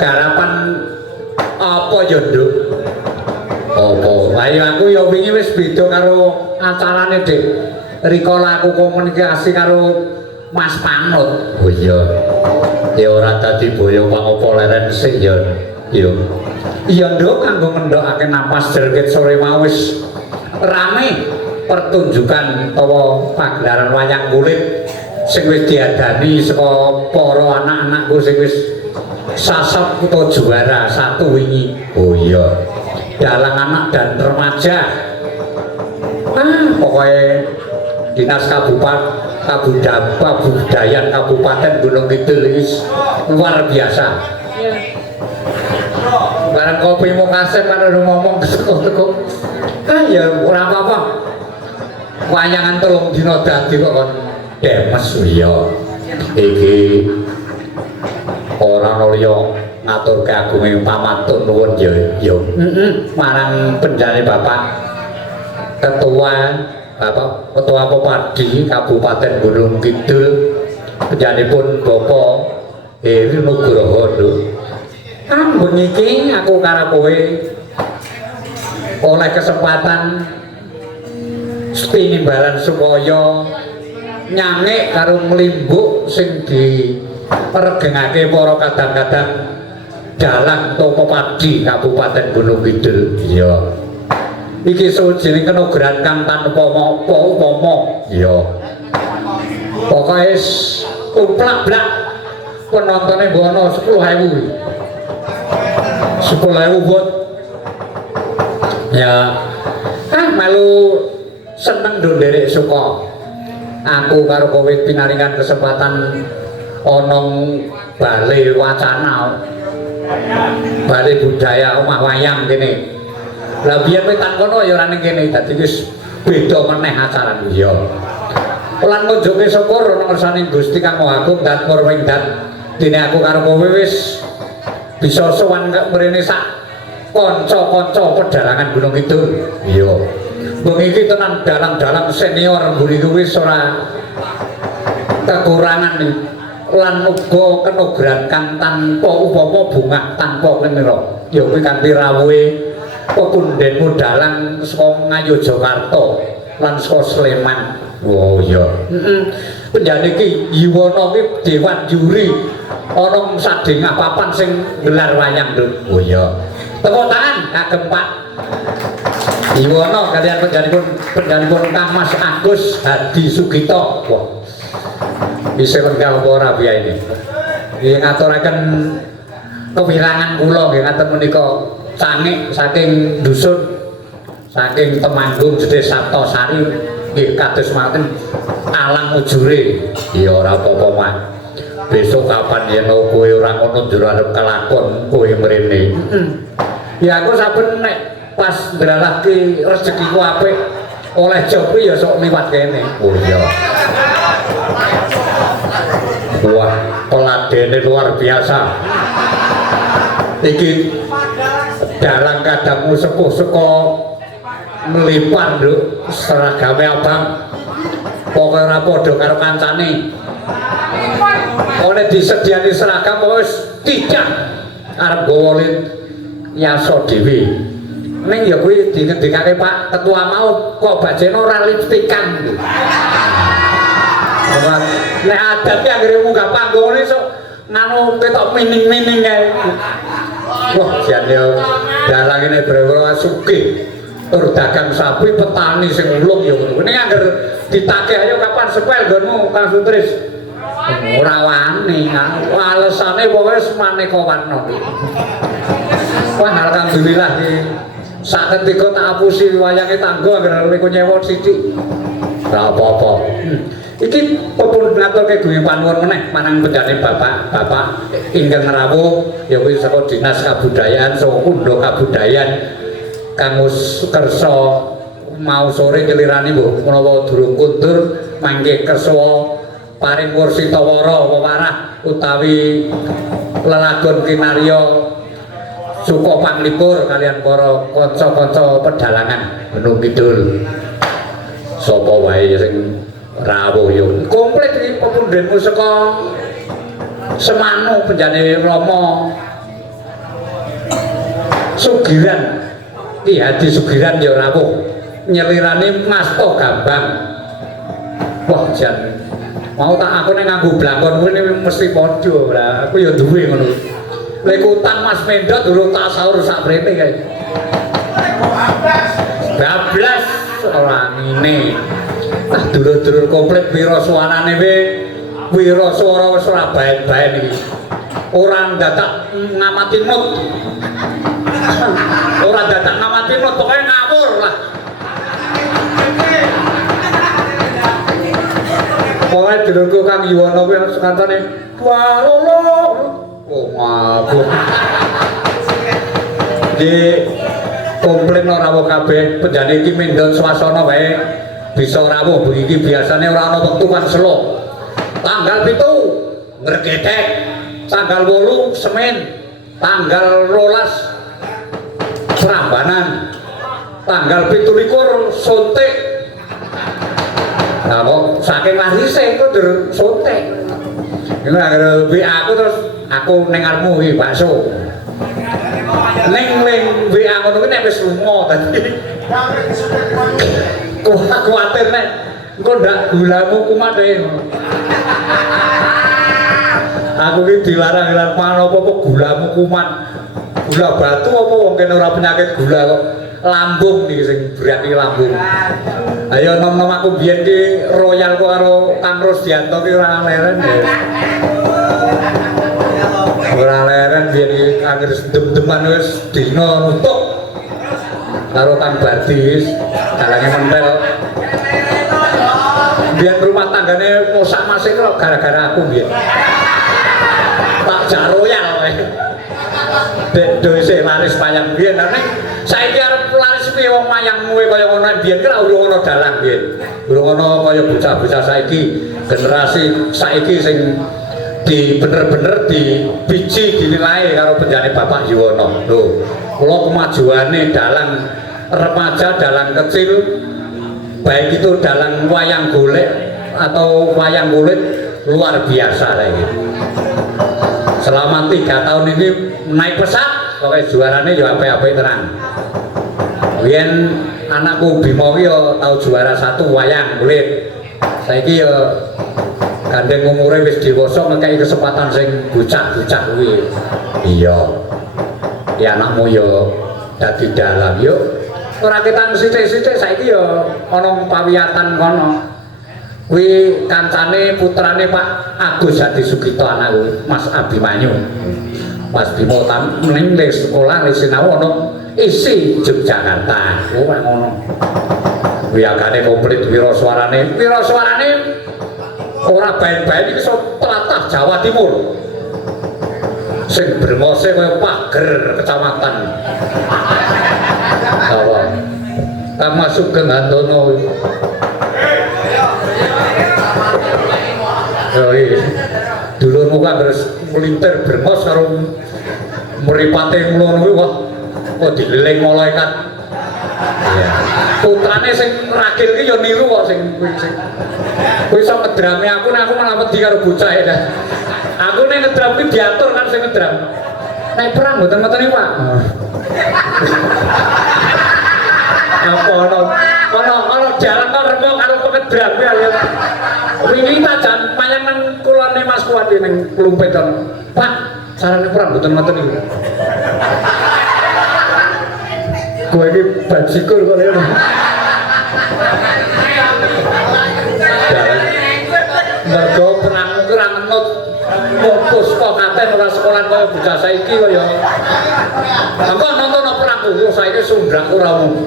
garapan apa ya Nduk? Apa? Ayo aku ya wingi wis beda karo acarane Dik. Rikala aku komunikasi karo Mas Panut. Oh iya. Ya ora dadi boyo Pak apa leren sik ya. Yo. Iya Nduk kanggo ngendhokake napas jerget sore mau wis rame pertunjukan utawa pagelaran wayang kulit sing wis diadani saka para anak-anakku sing wis sasap utawa juara satu wingi. Oh iya. Dalang anak dan remaja. Pokoknya Dinas Kabudayan Kabupaten Gunung Kidul wis luar biasa. Barang kopi mau kasih pada ngomong teko-teko. Ya ora apa-apa. Wayangan telung dina dadi kok kon demes ya. Iki ora liya ngaturke agunge pamatur nuwun ya. Marang penjane Bapak Ketua Pepadi Kabupaten Gunung Kidul penjanipun Bapak Heri Nugroho. Bengi iki aku karo kowe oleh kesempatan tinimbalan supaya nyangik karo mlimbuk sing diregengake para kadang-kadang dalang toko padi Kabupaten Gunung Kidul. Iya. Iki sujining kenugrahan kang tanpa upama. Iya. Pokoke umplak-blak penontonnya mbok ana 10.000. 10.000 buat ya melu seneng do nderek suka aku karo kowe pinaringan kesempatan onong bale wacana bale budaya omah wayang kene lah biyen kowe tan kono ya ora ning kene dadi wis beda meneh acara iya lan ngunjuke syukur ana ngersane Gusti Kang Maha Agung dan Purwing dan dene aku karo kowe wis bisa sowan mrene sak kanca-kanca pedalangan Gunung Kidul. Iya. Bengi iki tenan dalang-dalang senior mburi wis ora kekurangan lan uga kenugrahan kang tanpa upama bunga tanpa kenira. Ya kuwi kanthi rawuhe pepundenmu dalang saka Ngayogyakarta lan saka Sleman. Oh iya. Penjane iki Yuwana iki dewan juri ana sadengah papan sing gelar wayang lho. Oh iya. Tepuk tangan kagem Pak Yuwana kalian penjanipun Kang Mas Agus Hadi Sugito. Wah. Bisa lengkap ora biya ini. Nggih ngaturaken kewirangan kula nggih ngaten menika cangik saking dusun saking Temanggung Gedhe Saptosari nggih kados mawon alang ujure. Ya ora apa-apa Mas. Besok kapan yen kowe ora ngono njero arep kelakon kowe mrene. Ya aku saben nek pas ndlalake rezekiku apik oleh job ya sok liwat kene. Oh iya. Wah, peladene luar biasa. Iki dalang kadangmu sepuh saka melipan lho seragame abang. Pokoke ora padha karo kancane. Oleh disediani seragam wis tidak arep gowo yaso dhewe. Ning ya kuwi dingendikake Pak Ketua mau kok bajene ora lipstikan. Nek adatnya anggere munggah panggung iso nganu ketok mining-mining ae. Wah, jan yo dalang ini brewara sugih. Tur dagang sapi petani sing ulung ya ngono. Ning angger ditakeh ayo kapan sepel nggonmu Kang Sutris. Ora wani, alesane pokoke maneka warna. Wah, alhamdulillah iki sak ketika tak apusi wayange tangga anggere niku nyewa sithik. Ora apa-apa. Iki pun ngaturke guyu panuwun meneh marang penjane bapak ingkang rawuh ya kuwi saka Dinas Kabudayaan saka Undha Kabudayaan Kang kersa mau sore kelirani mbok menawa durung kundur mangke kersa paring kursi tawara wewarah utawi lelagon kinarya suka panglipur kalian para kanca-kanca pedalangan Gunung Kidul. Sapa wae sing rawuh yo komplit iki pepundhenmu saka Semanu penjane Rama Sugiran Ki Hadi Sugiran ya rawuh nyelirane Masta Gambang. Wah jan mau tak aku nek nganggo blangkon kuwi mesti padha lah. Aku ya duwe ngono. Lek utang Mas Mendot durung tak sahur sak brete kae. Bablas ora ngene. Ah dulur-dulur komplit wira suarane wira swara wis ora bae-bae iki. Ora dadak ngamati mut. Ora dadak ngamati mut pokoke ngawur lah. Pokoke dulurku Kang Yuwono kuwi sekantane walolo. Oh mabuk. Di komplain ora rawuh kabeh penjane iki mendon swasana wae bisa rawuh begini biasanya ora ana wektu kan selo. Tanggal 7 ngregetek, tanggal 8 Senin, tanggal 12 Prambanan, tanggal 17 Sontek. Nah kok saking larise kok dur Sontek. Iku anggere WA aku terus aku ning arepmu iki bakso. Ning WA ngono kuwi nek wis lunga tadi. Kuwatir nek engko ndak gulamu kumat e. Aku ki dilarang-larang manapa apa gulamu kumat. Gula batu apa wong kene ora penyakit gula kok. Lambung iki sing berat iki lambung. Ayo nom-nom aku biyen ki royal karo Kang Rusdianto ki ora leren ya. Ora leren biyen iki anggere dem-deman wis dina nutuk karo Kang Badis dalange mentel. Biyen rumah tanggane mosak masih kok gara-gara aku biyen. Tak jak royal wae. Dek dhewe laris wayang biyen nek saiki arep laris piye wong wayang kuwe kaya ngono biyen ki ora ono dalang biyen. Durung ono kaya bocah-bocah saiki, generasi saiki sing di bener-bener di biji dinilai karo penjane Bapak Yuwono. Lho, kula kemajuane dalang remaja, dalang kecil baik itu dalang wayang golek atau wayang kulit luar biasa lagi. Selama 3 tahun ini naik pesat, pokoknya juaranya ya apa-apa tenang. Biyen anakku Bimo ya tau juara 1 wayang kulit. Saiki ya gandeng umure wis dewasa ngekeki kesempatan sing bocah-bocah kuwi. Iya. Ya anakmu ya dadi dalang yuk. Ora ketan sithik-sithik saiki ya ana pawiyatan kono. Kuwi kancane putrane Pak Agus Hadi Sugito anakku, Mas Abimanyu. Mas Bimo ning sekolah sinau ana isi Yogyakarta. Oh ngono. Wiyagane komplit wira swarane ora bae-bae iki iso tlatah Jawa Timur. Sing brengose kaya pager kecamatan. Jawa. Kang Sugeng Handono. Dulurmu kan terus melintir brengos karo mripate ngono kuwi wah kok dililing malaikat. Iya. Putrane sing ragil ki ya niru kok sing kuwi iso ngedrame aku nek aku malah wedi karo bocah e. Aku nek ngedram ki diatur kan sing ngedram. Nek perang mboten ngoten iki, Pak. Apa ono jalan kok remuk karo pengedram ya. Wingi tak jan payangan kulone Mas Kuwati ning Klumpet kon. Pak, sarane perang mboten ngoten iki. Kowe iki bajikur kok ya. Mergo perang ora ngenut mutus kok katen ora sekolah kaya bocah saiki kaya. Engko nonton perang kuwi saiki sundrak ora umum.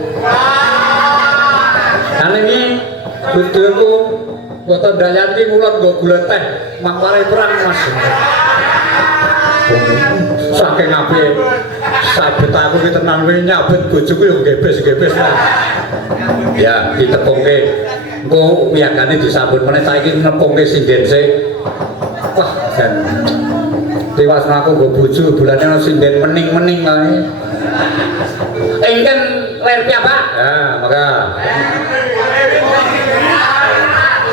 Lan iki budulku boten dayan iki ngulon nggo gula teh mangpare perang Mas. Saking apike sabet aku ki tenan kuwi nyabet bojoku yo gebes-gebes. Ya ditepungke engko wiyagane disambut meneh saiki nepungke sinden sik. Wah jan tewas aku nggo bojo bulane ana sinden mening-mening kae. Engken ler piyambak. Ya, maka.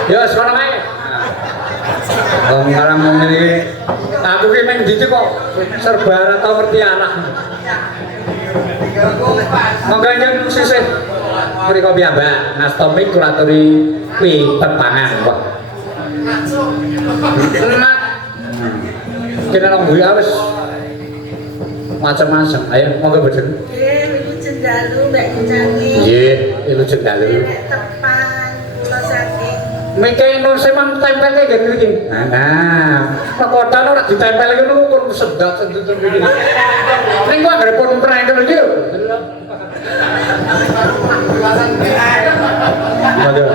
Ya sekolah wae. Ngarang ngene aku ki meng dite kok serba ora tau ngerti anak. Monggo nyang sisih mriko piyambak ngastomi kuraturi Pitepangan kok. Enak. Kena nang mburi wis macam-macam. Ayo monggo boten. Nggih, iku cendalu Mbak Kucangi. Nggih, iku cendalu. Tepan kula saking. Mengke nun semang tempelke nggih mriki. Nah, kokotan ora ditempel ngono pun sedat sedut mriki. Ning kok anggere pun prengkel iki lho. Monggo.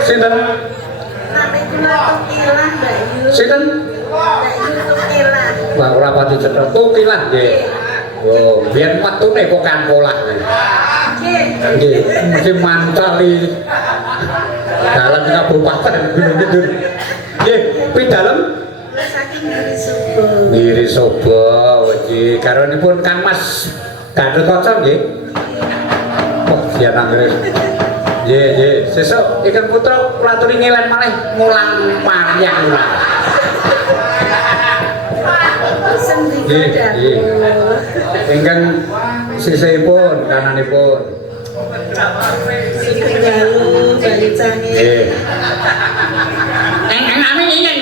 Sinten? Nami kula Tukilah Mbak Yu. Sinten? Mbak Yu Tukilah. Wah, ora pati cetha. Tukilah nggih. Oh, biyen waktune kok kan polah. Nggih. Nggih, mesti mantali. Dalam kabupaten Gunung Kidul. Nggih, pidalem Kula saking Giri Subo. Giri Sobo. Nggih, karonipun Kang Mas Gatot Kaca nggih. Oh, siap anggere. Nggih, nggih. Sesuk Ikang Putra kula aturi ngelen malih mulang paryang kula. Nggih, nggih. Ingkang sisihipun kananipun. Cendalu Mbak Kucangi. Nggih. Amin ingin.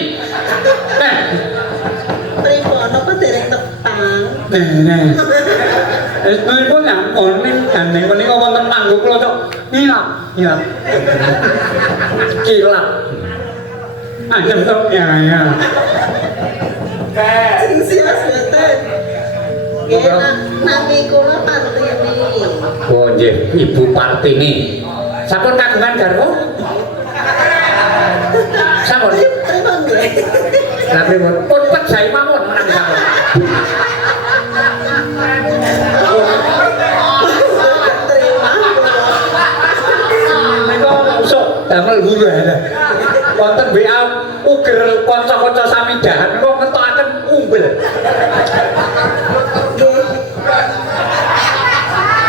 Pripun apa dereng tepang? Nah. Wis pun yang oning gandeng menika wonten panggung kula cok. Iya, iya. Kilat. Ajem to ya ya. Sing sias boten. Nggih, nami kula Partini. Oh nggih, Ibu Partini. Sampun kagungan garwa? Sampun. Pripun nggih? Lah pripun? Pun pejahi mawon menang sampun. Menika usuk damel guru ya. Wonten WA uger kanca-kanca samidahan kok ngetokaken umbel.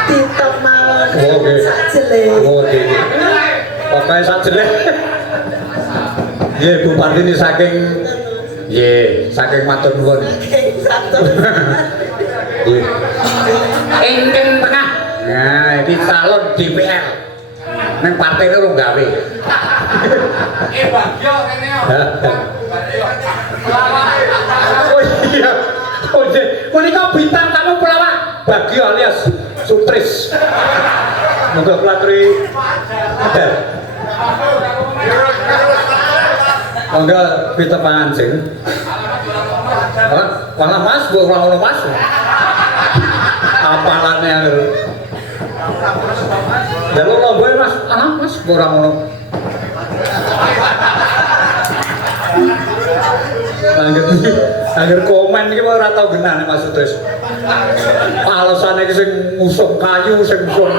Ditop mawon. Oh, nggih. Sajele. Oh nggih. Pokoke sak jelek. Nggih, Bu Partini saking nggih, saking matur nuwun. Satu. Nggih. Ingkang tengah. Nah, iki calon DPR. Nang partai loro gawe. Bagyo kene yo. Oh iya. Oh nggih. Menika bintang tamu pelawak Bagyo alias Sutris. Moga pelatri ada. Moga Pitepangan sing. Malah Mas, bu orang orang Mas. Apalannya lho. Jalur lomba Mas, anak Mas, bu orang orang. Angger komen iki ora tau genane Mas Sutris. Alasane iki sing ngusung kayu sing ngusung.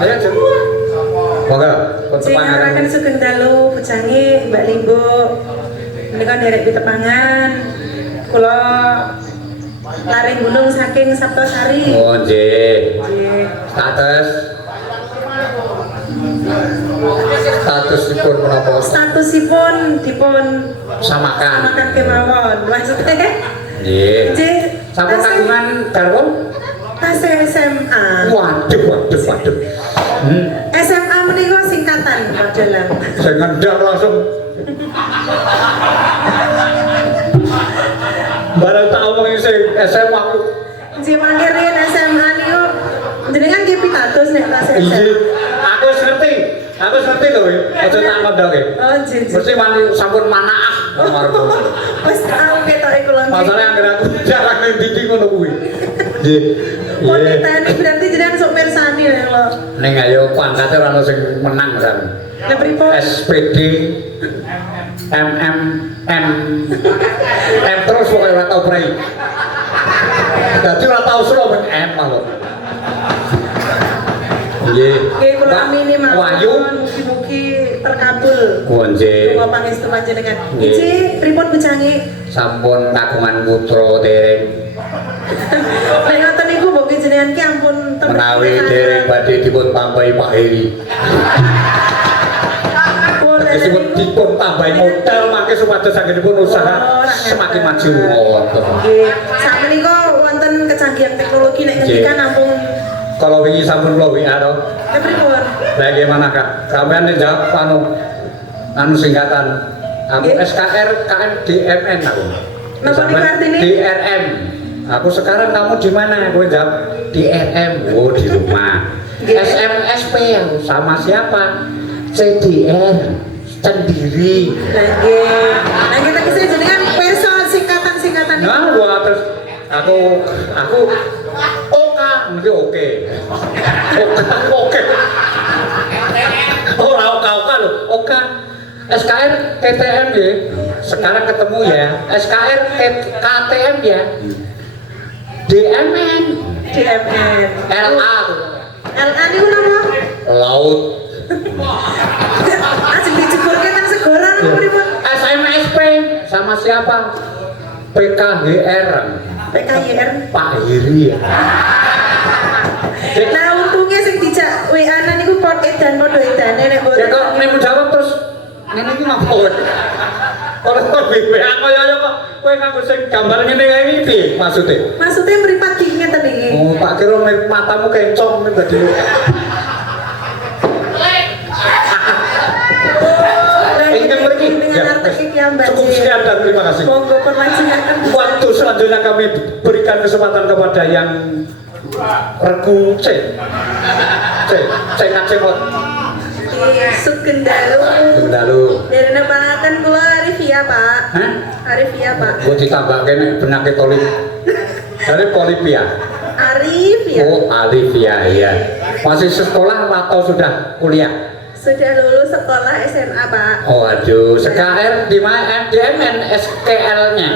Ayo Jeng. Monggo, Pitepangan Sugeng Dalu Kucangi Mbak Limbo. Menika derek Pitepangan. Kula lari gunung saking Saptosari. Oh nggih. Nggih. Statusipun menapa? Statusipun dipun Samakan. samakan kemawon. Maksudnya Nggih. nggih Sampun kagungan garwa? tasih SMA. Waduh, waduh, waduh. SMA menika singkatan modelan. Saya ngendang langsung. Barang tak omongin sing SMA aku. Nggih mangke riyen SMA niku jenengan nggih pitados nek tas Iya, SMA. aku wis ngerti. Aku wis ngerti to, aja tak ngondoke. Oh nggih. Mesti wani sampun manaah margo. Wis tau ketoke kula nggih. Masalahe anggere aku jarang ning titik ngono kuwi. Nggih. Iya. Tani berarti jenengan sok mirsani lho. Ning ayo pangkate ora ono sing menang kan. Lah pripun? SPD M terus pokoknya ora tau prei. Dadi ora tau selo ben M malah. Nggih. Nggih kula amini Wahyu. mawon mugi-mugi terkabul. Nggih. Donga pangestu panjenengan. Nggih. Iki pripun Kucangi? Sampun kagungan putra dereng Nek ngoten niku mbok jenengan ki ampun menawi dereng badhe dipun tambahi Pak Heri. Pun Tegese dipun tambahi modal mangke supados sagedipun usaha semakin maju ngoten. Nggih. Sakmenika wonten kecanggihan teknologi nek ngendikan namung Kalau wingi sampun kula WA to. pripun? Bagaimana Kak? Sampeyan njawab anu singkatan. Aku SKR KMDMN aku. Napa niku artine? DRM. Aku sekarang kamu di mana? Aku jawab DRM. Oh, di rumah. SMSP sama siapa? CDR sendiri. Nggih. Nah kita kisah jenengan perso singkatan-singkatan niku. Nah, gua terus aku mungkin oke. Oke. Oh, oka loh. Oka. SKR KTM ya. Sekarang ketemu ya. SKR KTM ya. DMN. DMN. LA. LA niku napa? Laut. Asik dijebolke nang segara napa pripun? SMSP sama siapa? PKHR. PKYR. Pak Hiri ya. Nah untungnya sing dijak WA-an niku pot edan padha edane nek Ya mboten. kok nek jawab terus ngene iki ngapa kowe? Ora kok WA kaya kok kowe nganggo sing gambar ngene kae iki piye maksude? Maksudnya mripat ki ngeten iki. Oh, tak kira matamu kencong dadi. Ingkang mriki dengan arti iki Mbak. cukup sekian dan terima kasih. Monggo perlajengaken. Waktu selanjutnya kami berikan kesempatan kepada yang regu C ngacemot. Sugeng dalu. Bendalu. Derene pangaken kula Arifia, Pak. Hah? Arifia, Pak. Gue ditambahkan benaknya polip. Dari polipia. Arifia. Oh, Alivia ya. Masih sekolah atau sudah kuliah? Sudah lulus sekolah SMA, Pak. Oh, aduh. SKR di mana? MDMN SKL-nya.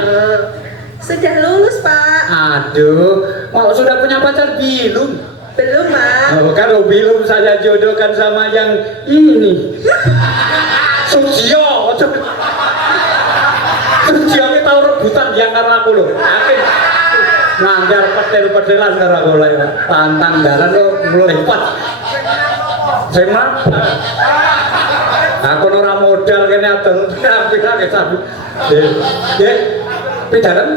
Sudah lulus, Pak. Aduh, mau sudah punya pacar belum? Belum, Pak. Oh, kalau belum saya jodohkan sama yang ini. Sujio. Sujio kita rebutan yang karena aku loh. Yakin. Nganggar petel-petelan karena aku lah. Tantang dalan lo melepat. Saya mah. Aku ora modal kene atur. Tapi lagi sabu. Ya. Pidaran.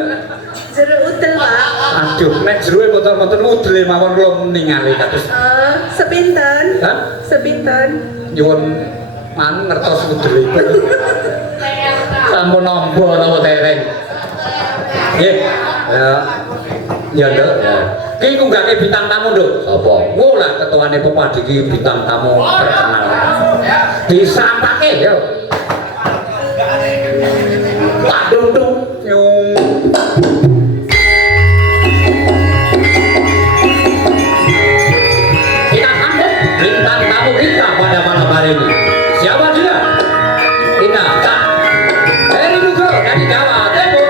Jeruk udel, Pak. Aduh, nek jeruke motor-motor udel mawon kula ningali kados. Sepinten? Hah? Sepinten? Nyuwun man ngertos udel iku. Sampun nampa napa tereng. Nggih. Ya Nduk, ya. Ki ngunggahke bintang tamu, Nduk. Sapa? Wo lah ketuane Pepadi ki bintang tamu terkenal. Disampake yo. Pak Dundung nyung. Kita sambut bintang tamu kita pada malam hari ini. Siapa dia? Kita Kak Heri Nugroho dari Jawa Timur.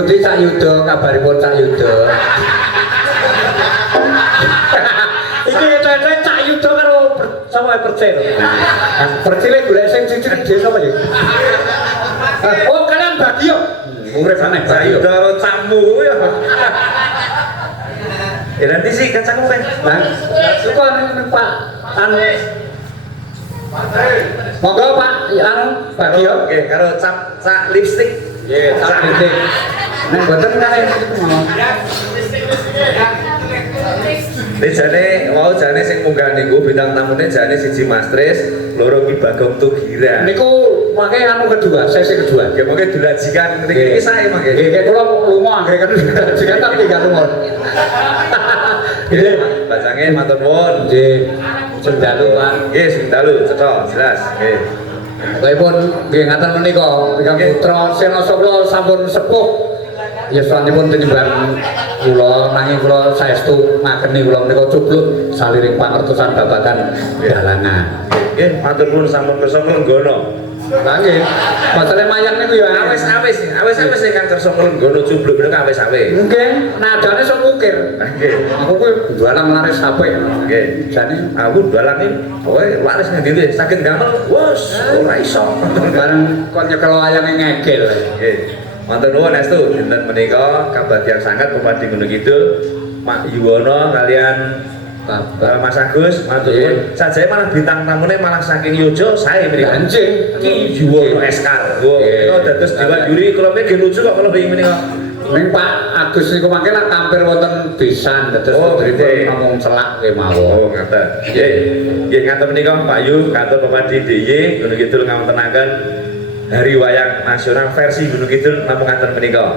Pundi Cak Yuda, kabaripun Cak Yuda. Iki cewek Cak Yuda karo sama Percil. Percil golek sing cicit dhewe sapa ya? Oh, kalian Bagio. Urip aneh Cak Bagio. Yuda karo Cakmu ya. Ya nanti sih kan Cakmu kan. Nah, suka ning Pak anu. Monggo Pak, anu Bagio. Oke, karo Cak lipstick. Nggih, Cak lipstick. Nek mboten kali. Ini jane sing munggah niku bintang tamune jane siji Mas Tris, loro Ki Bagong Tugira. Niku mangke anu kedua, sesi kedua. Ya mungkin dirajikan niki sae mangke. Nggih, kula lunga anggere kan dirajikan tapi gak lunga. Nggih, Bacange matur nuwun. nggih. Sendalu Pak. Nggih, sing dalu cetha jelas. Nggih. Baikpun nggih ngaten menika, ingkang putra Senasa kula sampun sepuh. Yuswanipun tinimbang kula nanging kula saestu ngakeni kula menika cubluk saliring pangertosan babagan dalangan. Nggih, matur nuwun sampun kersa nglenggono. Lah nggih, masalah mayang niku ya Awis nih kan kersa nglenggono cubluk bener awis-awis. Nggih, nadane sok ukir. Nggih. Aku kuwi jualan laris HP. Nggih. Jane Aku dalan iki kowe waris nang ndi saged gamel. Wes, ora iso. bareng kok nyekel wayange ngegel. Nggih. Matur nuwun estu dinten menika kabagyan sangat Bupati Gunung Kidul Mak Yuwono kalian Mas Agus matur nuwun. Sajake malah bintang tamune malah saking Yojo sae menika. Anjing. Ki Yuwono Eskar. Wo, menika dados dewan juri kula nggih lucu kok kula wingi menika. Ning Pak Agus niku mangke lah tampil wonten pisan dados putripun namung celak kemawon. Oh, ngaten. Nggih ngaten menika Pak Yu kantor Bupati DIY Gunung Kidul ngapuntenaken Hari Wayang Nasional versi Gunung Kidul namung ngaten menika.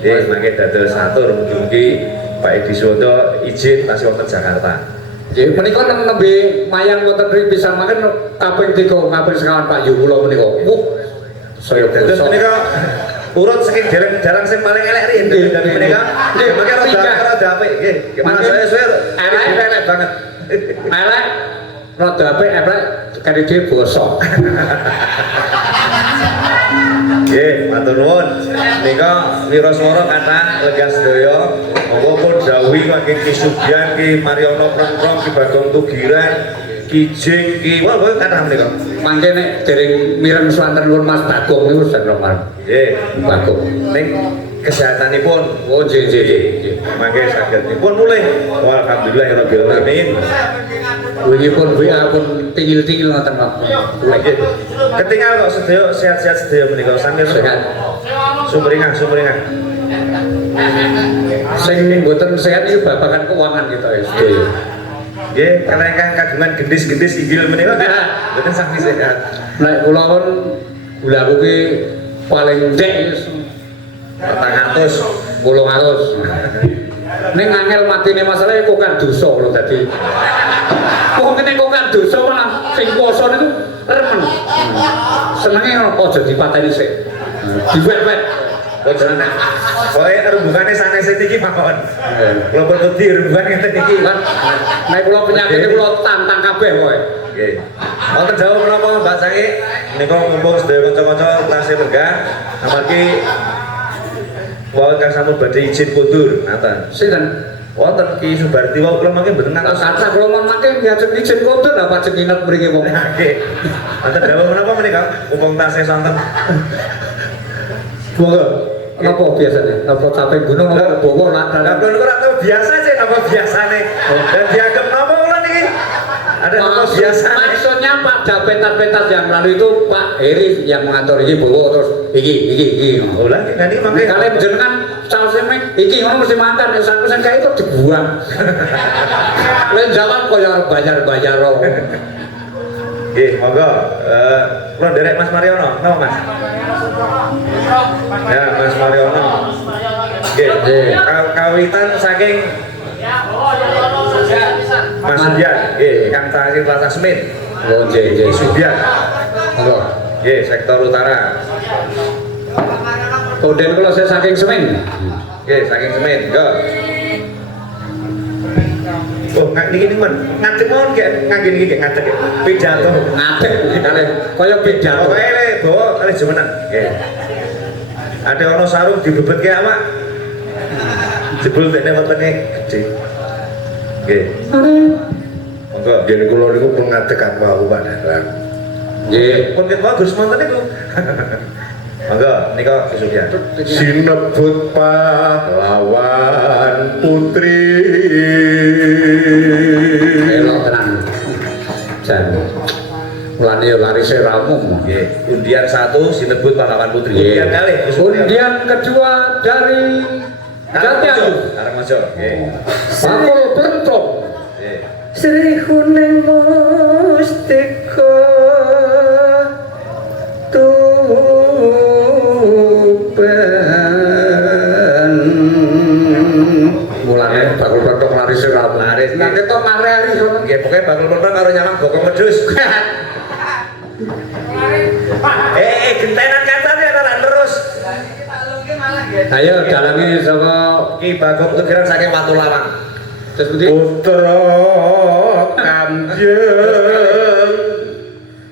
Nggih mangke dados atur mugi Pak Edi Suwondo izin tasih wonten Jakarta. Nggih menika nembe mayang wonten mriki pisan mangke kaping 3 kaping sekawan Pak Yu kula menika. Saya Dados menika urut saking jarang sing paling elek riyen dari menika. Nggih mangke rada apik nggih. Gimana saya elek banget. elek rada apik elek kari dhewe bosok. Nggih, matur nuwun. Nika wiraswara kathah lega sedaya. Monggo pun dawuhi Ki Sugyan, Ki Mariono Prongprong, Ki Bagong Tugiran, Ki Jing, Ki wah kathah menika. Mangke nek dereng mireng swanten pun Mas Bagong niku sedeng marang. Nggih, Bagong. ning kesehatanipun Oh nggih nggih. mangke saged dipun mulih. Alhamdulillahirabbil alamin. Wingi pun WA pun tingil-tingil ngoten Pak. Nggih. Ketingal kok sedaya sehat-sehat sedaya menika sampeyan. Sehat. Sumringah. Sing mboten sehat iki babagan keuangan kita ya. sedaya. Nggih, kalau ingkang kagungan gendis-gendis inggil menika mboten sami sehat. Nek kula pun gulaku ki paling ndek wis 400. 800. Ning angel matine masalah kok kan dosa lho dadi. Kok kene kok kan dosa malah sing poso niku remen. Senenge aja dipateni sik. Diwet-wet. Ojo enak. Pokoke rumbungane sanes iki mawon. Kula perlu dirumbugan ngeten iki. Nek kula penyakit kula tantang kabeh kowe. Nggih. Wonten dawuh menapa Mbak Sangi? Nika mumpung sedaya kanca-kanca tasih lenggah amargi wau kang sampun badhe izin mundur ngaten. Sinten? Wonten Ki Subarti wau kula mangke mboten ngantos. Kata kula mangke ngajeng izin kondur apa cekinat mriki wong. Nggih. Wonten dawuh menapa menika? Mumpung tasih sonten. Monggo. Napa biasane? Napa capek gunung apa bawa Lah ladan? kula ora tau biasa sih napa biasane. Dan dianggap napa kula niki? Ada napa biasane? Maksudnya Pak Dapetat-petat yang lalu itu Pak Heri yang mengatur iki bawa terus iki. Oh lah niki mangke Kalian jenengan salsemek iki ngono mesti mantan ya sampe sing kae itu dibuang. Lain jawab kaya bayar-bayar. Nggih, monggo. Kula nderek Mas Mariono. Napa Mas? Ya, Mas Mariono. Nggih. Kawitan saking Mas Sudian, nggih, Kang Tahir Plaza Semin. Oh, nggih. Sudian. Monggo. Nggih, sektor utara. Koden kula saya saking Semen. Nggih, saking Semin. Go. Oh, niki men. Ngadeg mawon ngangge niki ngadeg. Pidato. Ngadeg kali kaya pidato. Pokoke le bawa kali jemenan. Nggih. Ada ono sarung dibebet ke awak. Jebul dene wetenge gede. Nggih. Monggo Yen kula niku pengadekan wau Pak Dalang. nggih, pun ket bagus monten niku. Monggo nika kesugihan. Sinebut pahlawan putri. Elok tenan. Jan. Mulane yo larise ramu. Nggih, undian 1 sinebut pahlawan putri. Nggih. Undian kalih Undian kedua dari Jatiayu. Karangmojo. Nggih. Bakul Bentrok. Nggih. Sri Kuning Mustika Tuban. Mulane bakul Bentrok larise ramu. Laris. Nek ketok mari-ari Nggih, pokoke bakul bentrok karo nyamang bokong wedhus. Gentenan kacan ya ora terus. Ayo dalange saka Ki Bagong tukiran saking Watu Lawang. terus pundi? Putra Kanjeng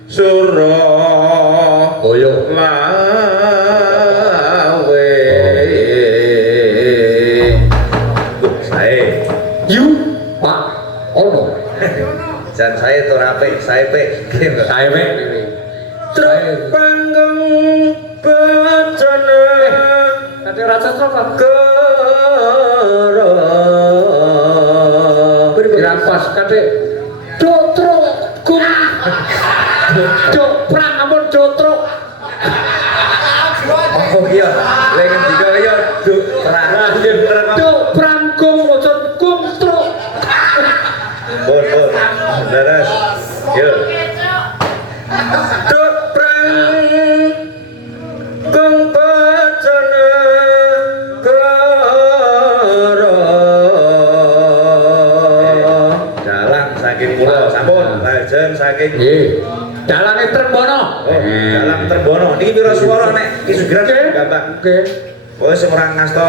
Suralawe. Oh yo. Sae. Yu Pak ono. Jan sae tur apik, sae pik. Sae wek. Truk panggung bacana Kate rasa stroke. karo. Dirampas kate dotro kum. Dok prang ampun dotro. Oh iya, lek ngendika ya duk perang. Dok prang kum ojo kum tro. Bon. Leres. Yo. Duk perang kung bacana karo. Dalang saking kula sampun, lajeng saking Nggih. Dalange Trembono. Oh, dalang Trembono. Niki pira swara nek Ki Sugiran gampang. Nggih. Oh, sing ora ngasta.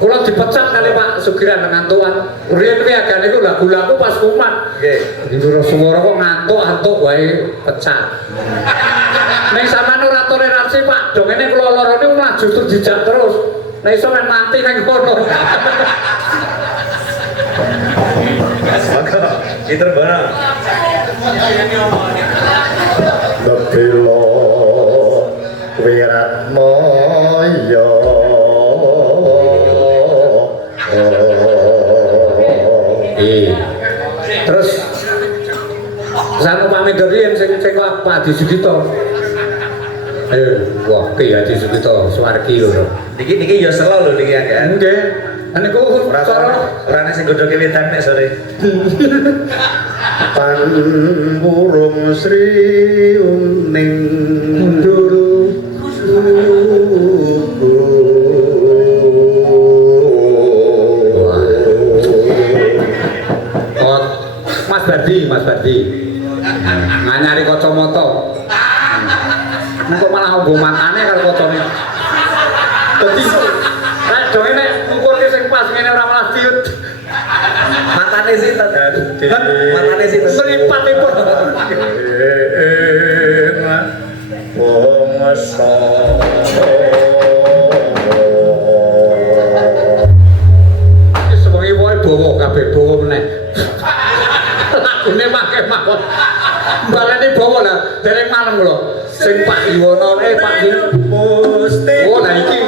Kula dipecat kali Pak Sugiran ngantuan. Riyen kuwi agane iku lagu-lagu pas kumat. Nggih. Diburu suara kok ngantuk-antuk wae pecat. Nek sampean ora toleransi Pak, dongene kula loro niku malah justru dijak terus. Nek iso men mati ning kono. Maka Ki Trembono. Bebelo Wirat Moyo. Terus sang pamit dhewe sing Pak Adi Sugito. Ayo, wah Ki Adi Sugito Suwargi lho. Niki ya selo lho niki ya. Nggih. Niku Ora ora sing godhoke wedan nek sore. Pan burung Sri Uning Nduru. Oh, Mas Bardi. Nganyari kacamata. Kok malah nggo matane karo kacane. Dadi nek dhewe nek ngukurke sing pas ngene ora malah ciut. Matane sinten? Matane sinten? Mripatipun. Wong Iki sewengi wae bawa kabeh bawa meneh. Lagune make mawon. Baleni bawa lah dereng malem lho. Sing Pak Iwono Pak Musti. Oh, lah iki.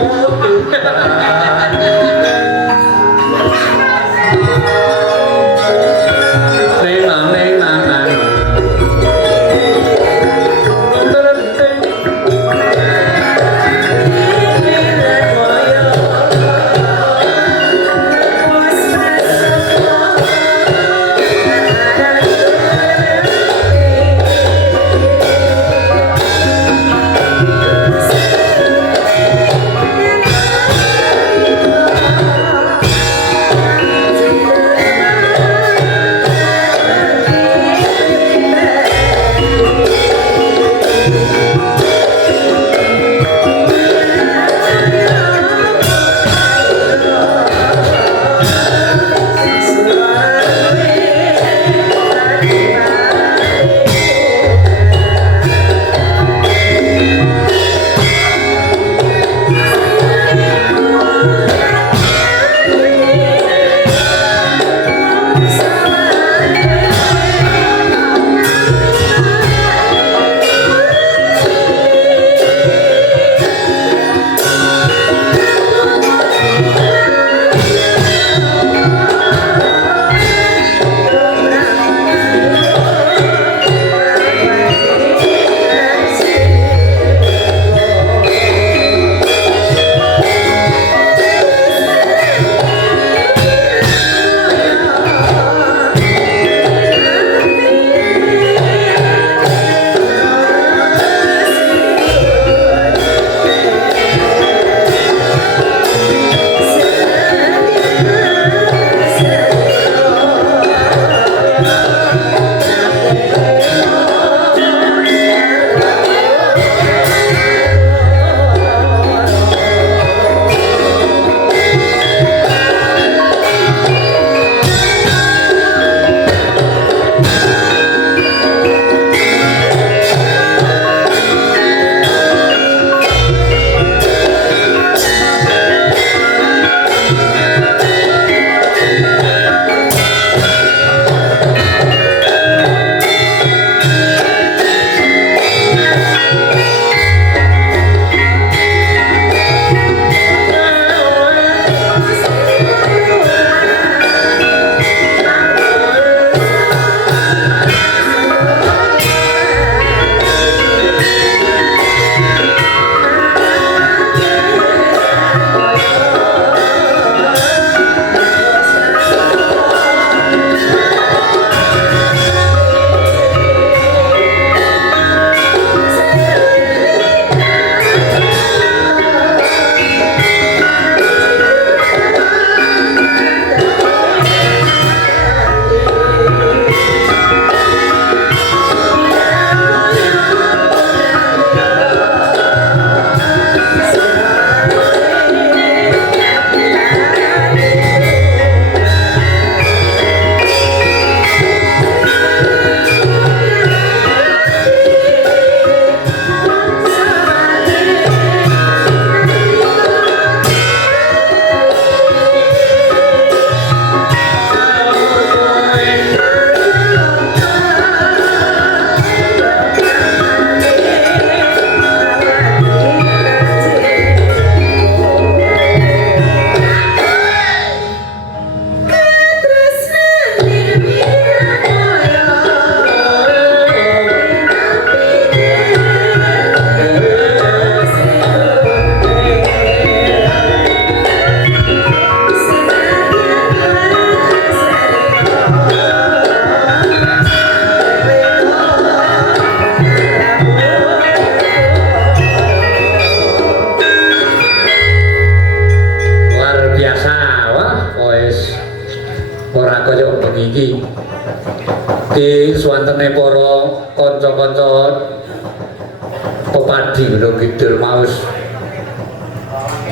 pepadi Gunung Kidul mau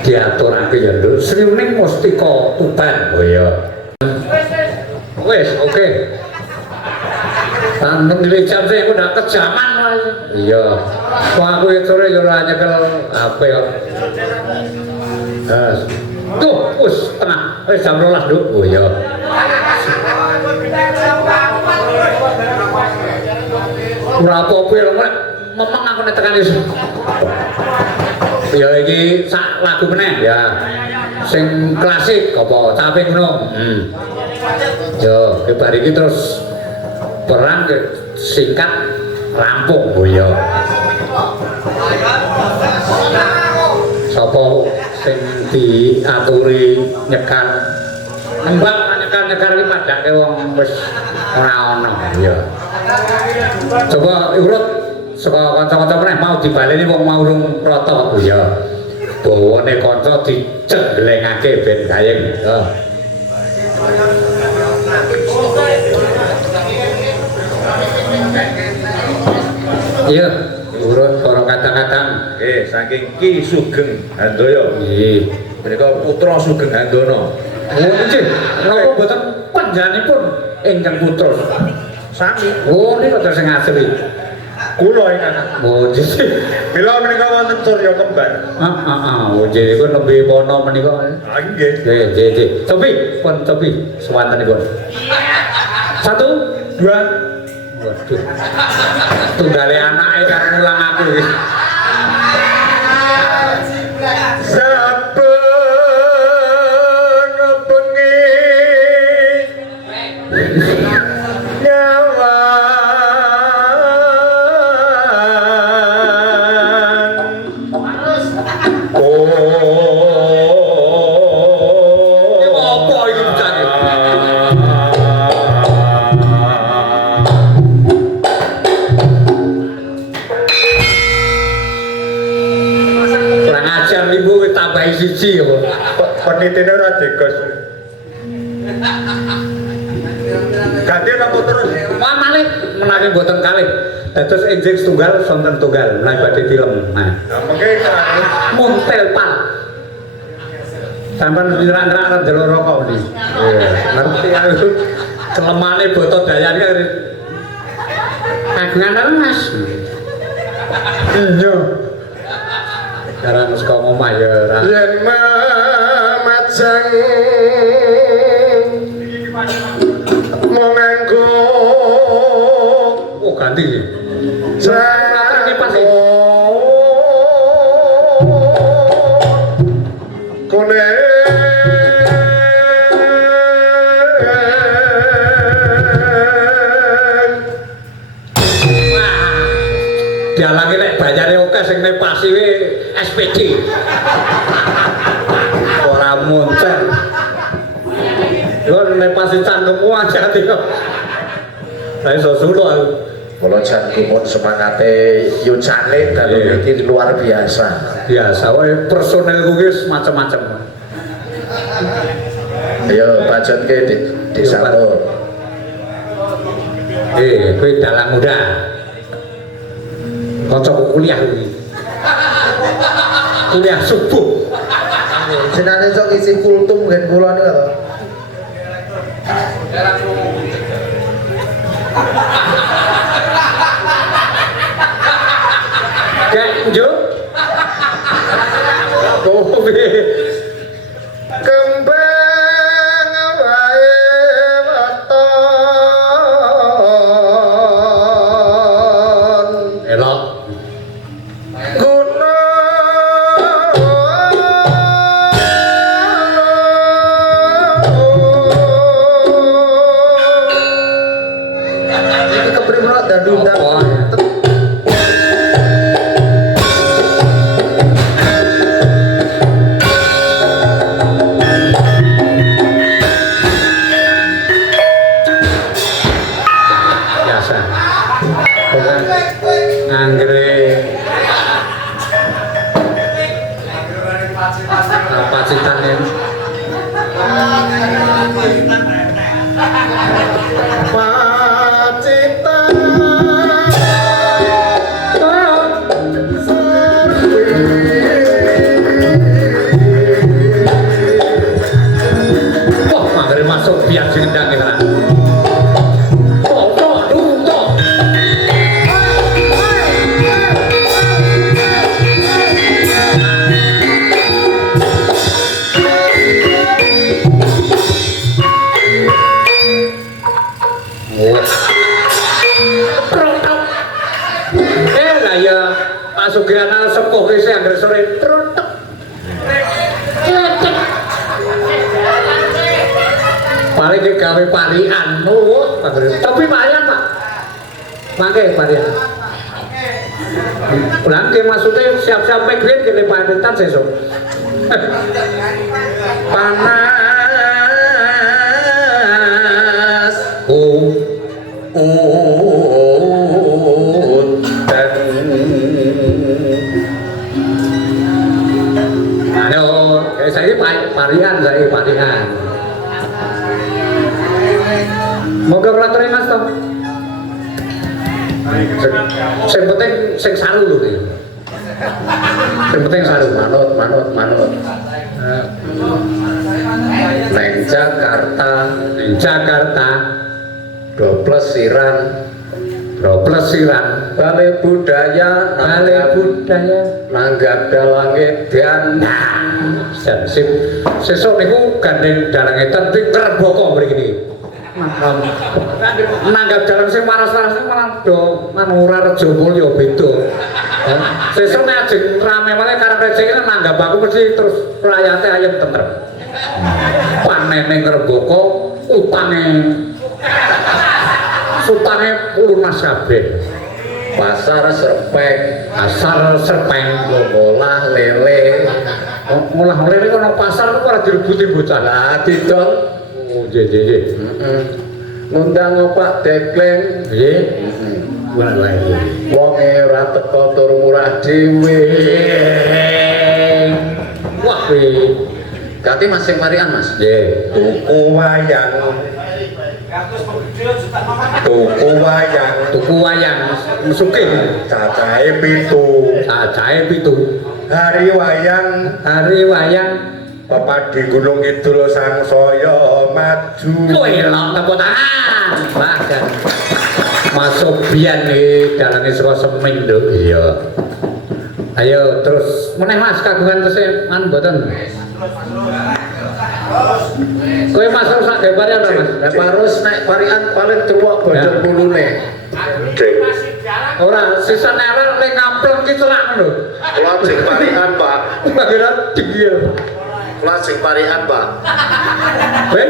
diaturake ya lho srining Mustika Tuban. Oh ya wis oke tanten nilai jam saya udah kejaman mas. Iya wah aku ya sore ya ora nyekel HP kok. Tuh wis tengah wis jam 12 lho. Oh iya ora apa-apa lho memang aku nek tekan iso. Ya iki sak lagu meneh ya. Sing klasik apa capek ngono. Yo, kebar iki terus perang ke singkat rampung. Oh iya. Sapa sing diaturi nyekan nembang nyekar iki padake wong wis ora ono ya. Coba urut saka kanca-kanca meneh mau dibaleni wong mau urung rata ya. Bawane kanca dicenglengake ben gayeng. Iya, urut para kata-kata. Saking Ki Sugeng Handoyo. Nggih. Menika putra Sugeng Handono. Oh nggih, napa boten panjenenganipun ingkang putra Sami. Oh niku terus sing asli. Kula ingkang. Oh nggih. Mila menika wonten Surya Kembar. Oh nggih niku nembe pono menika. Nggih. Nggih. Topi sewantenipun. 1 2 Waduh. Tunggale anake karo mulang aku iki. Siji ya. Penitine ora degos. Ganti apa terus? Wah malih menawi boten kalih. Dados enjing setunggal sonten tunggal menawi badhe film. Nah, Mengke muntel pal. Sampeyan ngira-ngira arep ndelok rokok iki. Iya, ngerti aku. Celemane boto dayane kagungan Mas. Iya. Karang saka omah ya ora. yen mamajang monganggo Oh ganti iki. Jangan pas kuning dialangi nek bayare oke sing nek pasi we SPD. Ora moncer. Yo nek pasi cangkemmu aja kok. Saya iso suluk aku. Kula jan kumpul semangate yucane dalu iki luar biasa. Biasa wae personelku ki macam-macam. Ayo bajonke disatur. Kowe dalang muda. Kancaku kuliah iki. Kuliah subuh. Jenenge sok isi kultum gen kula niku to. Kayak njo. Oh, Kembang wae weton elok. Iki keprimen dandundang. Biasa. Anggere pacitan ini. Pacitan pasugihan sepuh ki sing anggere sore trutek. Paling ki gawe parian. Oh, tapi parian, Pak. Mangke parian. Berangke maksudnya siap-siap mikirin kene pamitan sesuk. Panas dan ayo saya parian moga peraturan mas toh sing penting sing saru lho iki sing penting saru manut neng Jakarta Doplesiran Balai Budaya Nanggap Langit dan sip sesuk niku gandeng dalangetan di Kerboko mriki nanggap jalan sing waras-waras malah do manura rejo mulya beda. Sesuk nek ajeng rame wae karo receke nanggap aku mesti terus rayate ayem tentrem. Panene Kerboko utange lunas kabeh. Pasar Serpeng ngolah lele kono pasar kok ora direbuti bocah. lah didol Oh je. ngundang opak dekleng Nggih. Wae. wonge ora teko tur murah dhewe Wah kuwi. ganti masing marian Mas Nggih. tuku wayang Mesuke. cacahe 7 hari wayang Bapak di Gunung Kidul sangsaya maju Kowe lho tepuk tangan. Bahkan masuk biyen iki dalane saka Seming lho. Iya. Ayo terus meneh Mas kagungan tesih man mboten. Kowe masuk sak gemparian ta Mas? nek parus nek varian paling tuwak bodol pulune Ora sisa neler ning ngampleng ki celak ngono. kula sing varian Pak Bagian digil. kula sing varian Pak Ben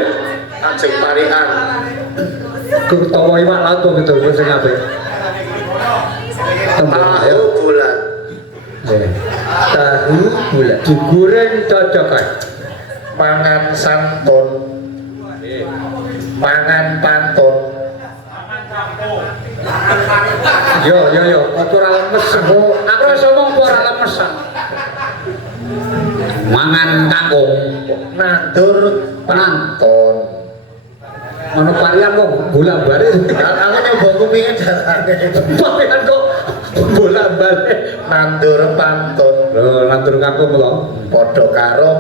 sing varian Kurtawa iwak laut to gitu sing apik. tahu bulat Tahu bulat digoreng cocok kae. pangan santun pangan pantun Yo, apa ora lemes? Aku wis omong apa ora lemes. Mangan kangkung, nandur pantun ono varian kok bola-balik. aku nyoba kupingin dalane Varian kok bola-balik. nandur pantun Lho, nandur kangkung lho. padha karo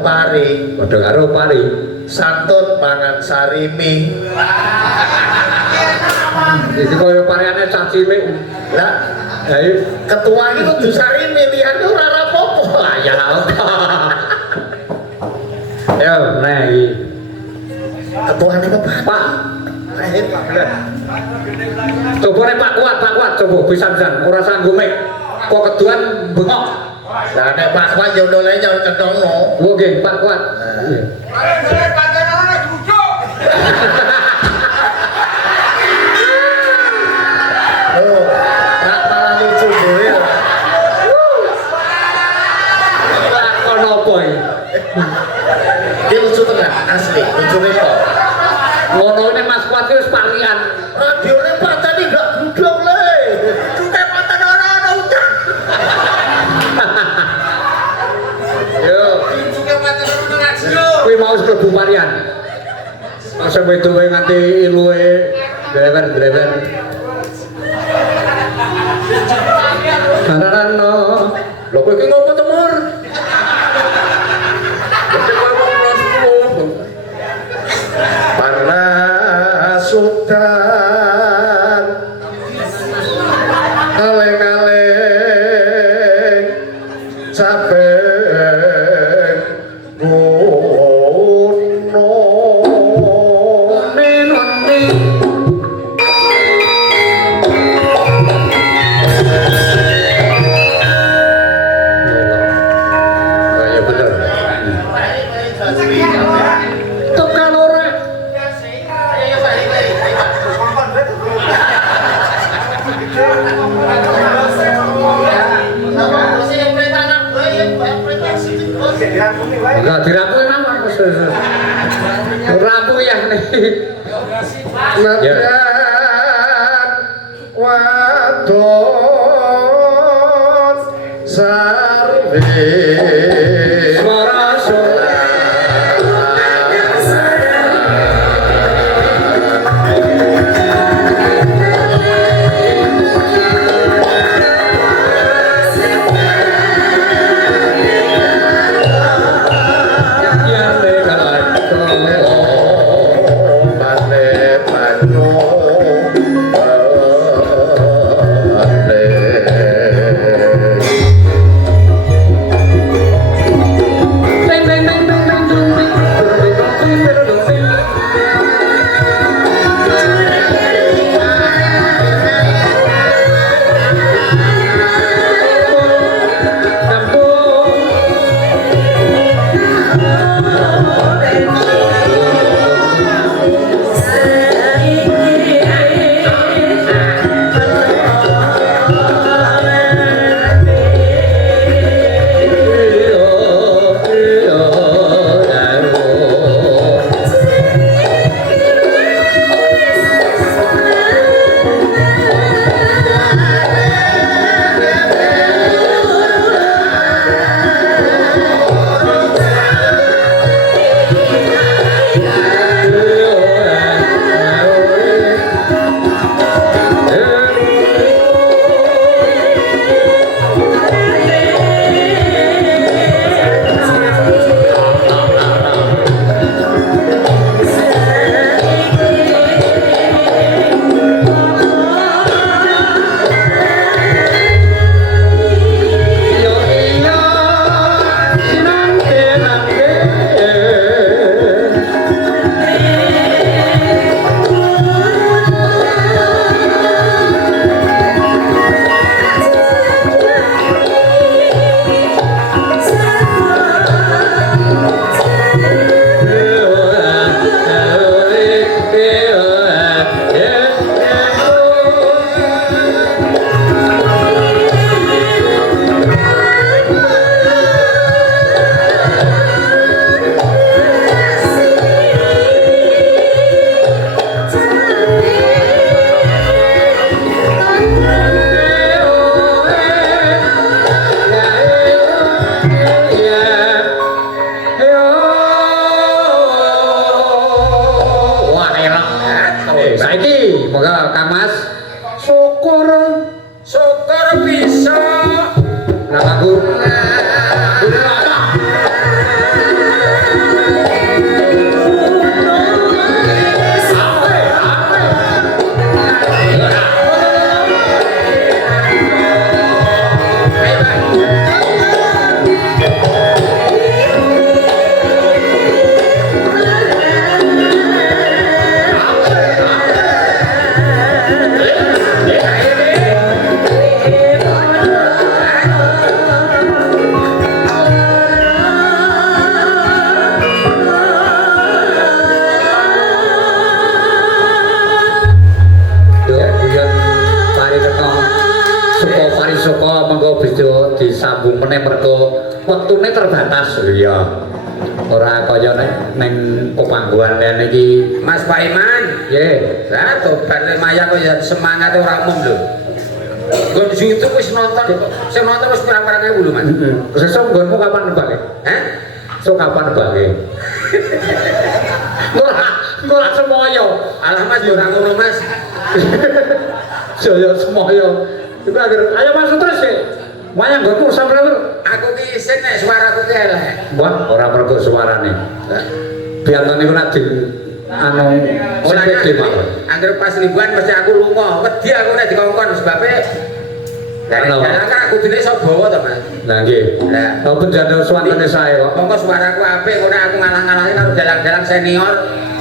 pari santun mangan sarimi Iki koyo variane cah cilik. lah Ayo, ketua ini kudu sarimi liyane ora apa-apa ya apa? Yo, nah iki. ketua ini apa Pak, coba nih Pak Kuat, coba bisa ora sanggup mek. Kok keduan bengok. nah nek Pak Kuat yo ndole yo cetongno Oh nggih, Pak Kuat. oh Pak malah lucu dhewe Lakon apa iki? dia lucu tengah asli lucu kok Ngono ini Mas Kuat iki wis palian. radione Pak tadi gak gudang le cukai pantan orang ucap Yo. Kuwi mau klebu palian. Masa itu nganti iluwe drewer. Karano. lho kowe iki ngopo to Mur panas udan aleng-aleng capek ngono Enggak dirampung nama. Rampung ya nih. Ya. Wadon sarve Suara disambung meneh mergo wektune terbatas lho ya. Ora kaya ning pepanggoan liyane iki. Mas Paiman. Nggih. Lah tobat maya kaya semangat ora umum lho. Nggon YouTube wis nonton, sing nonton wis pirang-pirang ewu lho, Mas. Sesuk nggonmu kapan nebake? Hah? Sok kapan nebake? Ora semoyo. Alah Mas ora ngono, Mas. Saya semoyo. Iku agar ayo masuk terus ya. Wayang nggonmu sampe aku ki isin nek suaraku ki elek. Wah, ora mergo suarane. Biyen niku nek di anu ora gede mawon. Angger pas ribuan mesti aku lunga. Wedi aku nek dikongkon sebabe dalan kan aku dene iso bawa to, Mas. Lah nggih. Lah, kok penjana suarane sae kok. monggo suaraku apik ora aku ngalah-ngalahi karo dalang-dalang senior.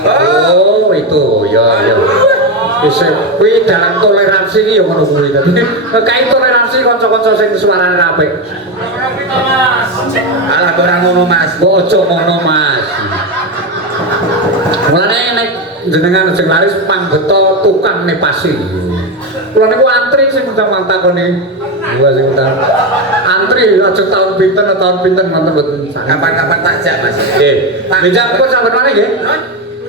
Oh, itu ya ya. Wis kuwi dalam toleransi iki ya ngono kuwi. Kae toleransi kanca-kanca sing suarane apik. Alah ora ngono, Mas. Kok aja ngono, Mas. Mulane nek jenengan sing laris panggeta tukang nepasi. Kula niku antri sing udah mantakone. Gua sing udah santri aja tahun pinten ngoten mboten. Kapan-kapan tak jak Mas. Nggih. Benjang pun sampeyan mana nggih? Non.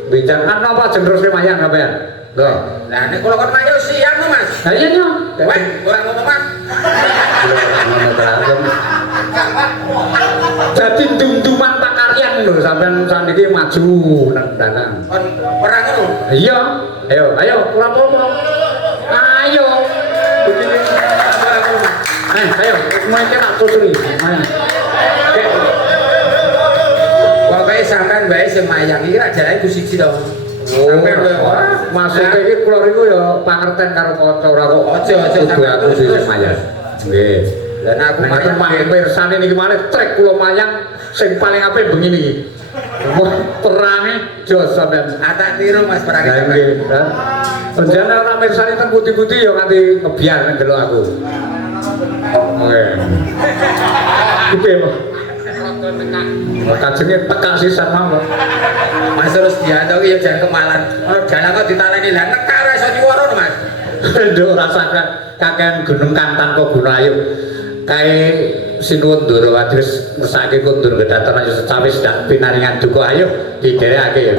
Benjang apa jendros mayang sampean? Lho. Lah nek kula kon mayo siang lho Mas. Lah iya nyo. Wah, ora ngono Mas. Ngono terus. Dadi dum-duman pakaryan lho sampean saniki maju nang dalan. Kon ora ngono. Iya. Ayo, ora apa-apa. Ayo. Begini. Ayo, mulai tak susuri. Pokoke sampean wae sing mayang iki ra jalane ku siji to. Sampeyan wae ora Masuk iki kula riku ya pangerten karo kanca ora kok. Aja Kudu aku sing mayang. Nggih. Lah nek aku Nek mayang mirsani niki malih trek kula mayang sing paling apik bengi niki. Wah, perange jos sampean. tak tiru Mas perang Lah iki. nggih. Penjane ora mirsani ten putih-putih ya nganti ngebiar ndelok aku. Oke. Iku kajenge tekak sisan mawon. Mas terus diantuk ya jan kemalan. Ono dalan kok ditaleni lah nekak ora iso nyuwara to Mas. Nduk rasakan kakean gunung kantan kok gunung ayu. Kae sinuwun Ndoro Wadris ngersake kundur kedaton ayo secawis dak pinaringan duka ayo diderekake ya.